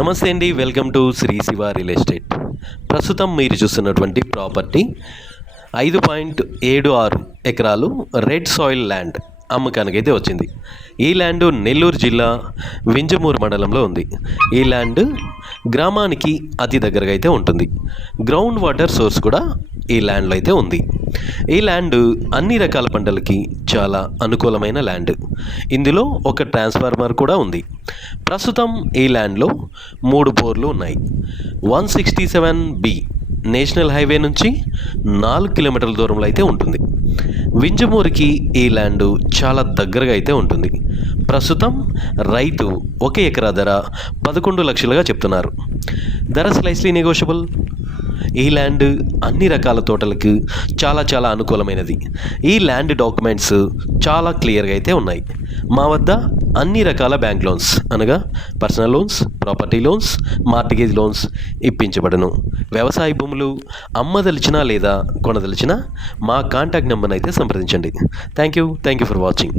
నమస్తే అండి, welcome to Sri Siva real estate. ప్రస్తుతం మీరు చూస్తున్నటువంటి ప్రాపర్టీ 5.76 ఎకరాలు రెడ్ సాయిల్ ల్యాండ్ అమ్మకానికైతే వచ్చింది. ఈ ల్యాండ్ నెల్లూరు జిల్లా వింజమూరు మండలంలో ఉంది. ఈ ల్యాండ్ గ్రామానికి అతి దగ్గరగా అయితే ఉంటుంది. గ్రౌండ్ వాటర్ సోర్స్ కూడా ఈ ల్యాండ్లో అయితే ఉంది. ఈ ల్యాండ్ అన్ని రకాల పంటలకి చాలా అనుకూలమైన ల్యాండ్. ఇందులో ఒక ట్రాన్స్ఫార్మర్ కూడా ఉంది. ప్రస్తుతం ఈ ల్యాండ్లో 3 బోర్లు ఉన్నాయి. 167B నేషనల్ హైవే నుంచి 4 కిలోమీటర్ల దూరంలో అయితే ఉంటుంది. వింజమూరుకి ఈ ల్యాండ్ చాలా దగ్గరగా అయితే ఉంటుంది. ప్రస్తుతం రైతు 1 ఎకరా ధర 11 లక్షలుగా చెప్తున్నారు. ధర స్లైస్లీ నెగోషియబుల్. ఈ ల్యాండ్ అన్ని రకాల తోటలకు చాలా అనుకూలమైనది. ఈ ల్యాండ్ డాక్యుమెంట్స్ చాలా క్లియర్గా అయితే ఉన్నాయి. మా వద్ద అన్ని రకాల బ్యాంక్ లోన్స్ అనగా personal loans, property loans, mortgage loans ఇప్పించబడును. వ్యవసాయ భూములు అమ్మదలిచినా లేదా కొనదలిచినా మా కాంటాక్ట్ నెంబర్ని అయితే సంప్రదించండి. Thank you for watching.